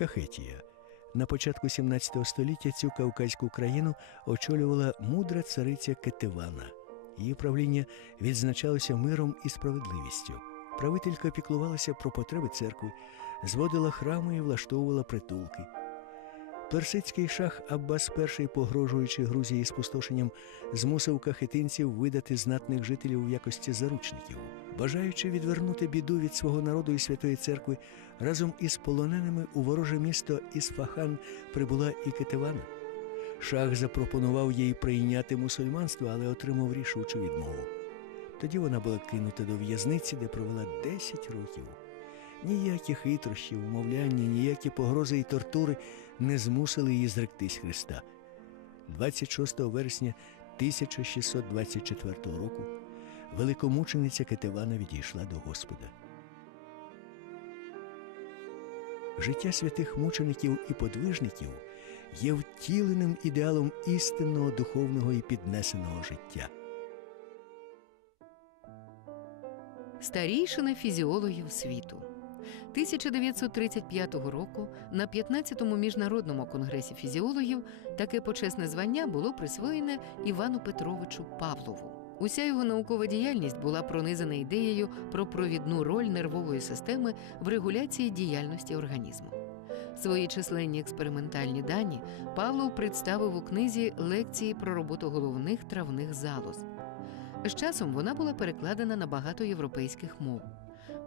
Кахетія. На початку 17 століття цю кавказьку країну очолювала мудра цариця Кетивана. Її правління відзначалося миром і справедливістю. Правителька піклувалася про потреби церкви, зводила храми і влаштовувала притулки. Персидський шах Аббас І, погрожуючи Грузії спустошенням, змусив кахетинців видати знатних жителів в якості заручників. Бажаючи відвернути біду від свого народу і святої церкви, разом із полоненими у вороже місто Ісфахан прибула і Кетевана. Шах запропонував їй прийняти мусульманство, але отримав рішучу відмову. Тоді вона була кинута до в'язниці, де провела 10 років. Ніякі хитрощі, умовляння, ніякі погрози і тортури не змусили її зректись Христа. 26 вересня 1624 року великомучениця Кетевана відійшла до Господа. Життя святих мучеників і подвижників є втіленим ідеалом істинного духовного і піднесеного життя. Старійшина фізіологів світу. 1935 року на 15-му міжнародному конгресі фізіологів таке почесне звання було присвоєне Івану Петровичу Павлову. Уся його наукова діяльність була пронизана ідеєю про провідну роль нервової системи в регуляції діяльності організму. Свої численні експериментальні дані Павлов представив у книзі лекції про роботу головних травних залоз. З часом вона була перекладена на багато європейських мов.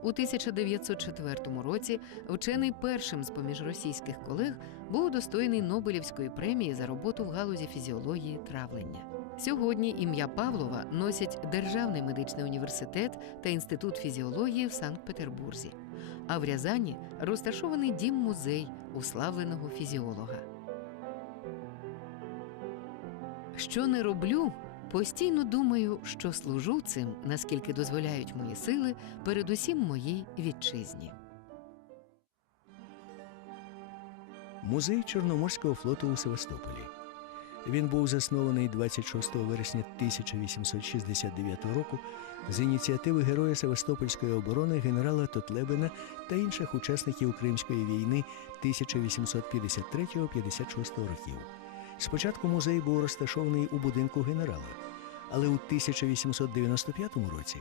У 1904 році вчений першим з поміж російських колег був удостоєний Нобелівської премії за роботу в галузі фізіології травлення. Сьогодні ім'я Павлова носять Державний медичний університет та інститут фізіології в Санкт-Петербурзі. А в Рязані розташований дім-музей уславленого фізіолога. Що не роблю, постійно думаю, що служу цим, наскільки дозволяють мої сили, передусім моїй вітчизні. Музей Чорноморського флоту у Севастополі. Він був заснований 26 вересня 1869 року з ініціативи героя Севастопольської оборони генерала Тотлебена та інших учасників Кримської війни 1853-56 років. Спочатку музей був розташований у будинку генерала, але у 1895 році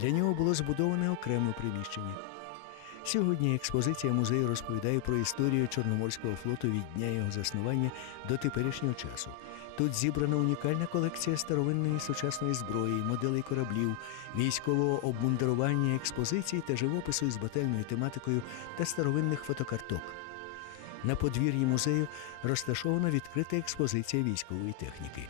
для нього було збудоване окреме приміщення. Сьогодні експозиція музею розповідає про історію Чорноморського флоту від дня його заснування до теперішнього часу. Тут зібрана унікальна колекція старовинної сучасної зброї, моделей кораблів, військового обмундирування, експозицій та живопису із бательною тематикою та старовинних фотокарток. На подвір'ї музею розташована відкрита експозиція військової техніки.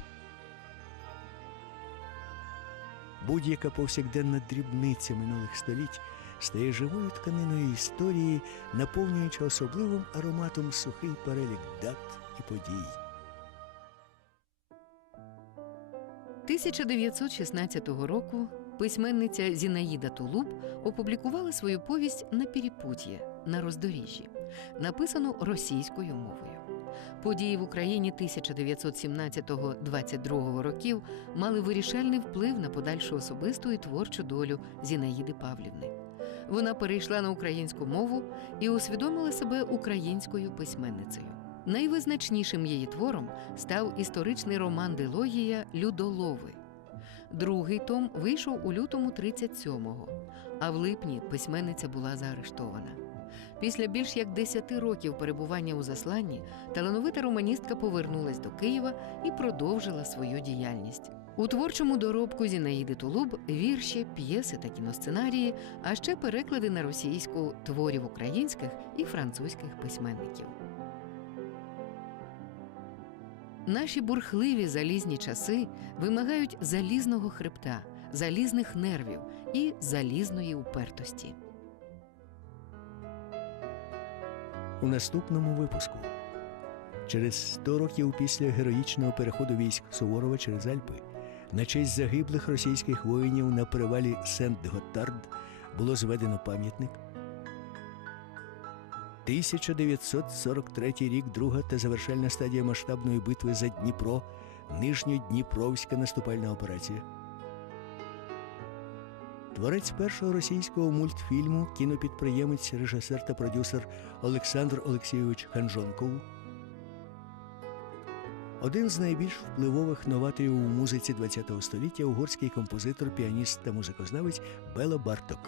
Будь-яка повсякденна дрібниця минулих століть стає живою тканиною історії, наповнюючи особливим ароматом сухий перелік дат і подій. 1916 року письменниця Зінаїда Тулуб опублікувала свою повість на перепут'є на роздоріжжі, написану російською мовою. Події в Україні 1917-22 років мали вирішальний вплив на подальшу особисту і творчу долю Зінаїди Павлівни. Вона перейшла на українську мову і усвідомила себе українською письменницею. Найвизначнішим її твором став історичний роман Дилогія Людолови. Другий том вийшов у лютому 37-го, а в липні письменниця була заарештована. Після більш як 10 років перебування у засланні талановита романістка повернулась до Києва і продовжила свою діяльність. У творчому доробку Зінаїди Тулуб вірші, п'єси та кіносценарії, а ще переклади на російську творів українських і французьких письменників. Наші бурхливі залізні часи вимагають залізного хребта, залізних нервів і залізної упертості. У наступному випуску Через 100 років після героїчного переходу військ Суворова через Альпи на честь загиблих російських воїнів на перевалі Сент-Готтард було зведено пам'ятник. 1943 рік, друга та завершальна стадія масштабної битви за Дніпро, Нижньодніпровська наступальна операція. Творець першого російського мультфільму, кінопідприємець, режисер та продюсер Олександр Олексійович Ханжонков. Один з найбільш впливових новаторів у музиці ХХ століття угорський композитор, піаніст та музикознавець Бела Барток.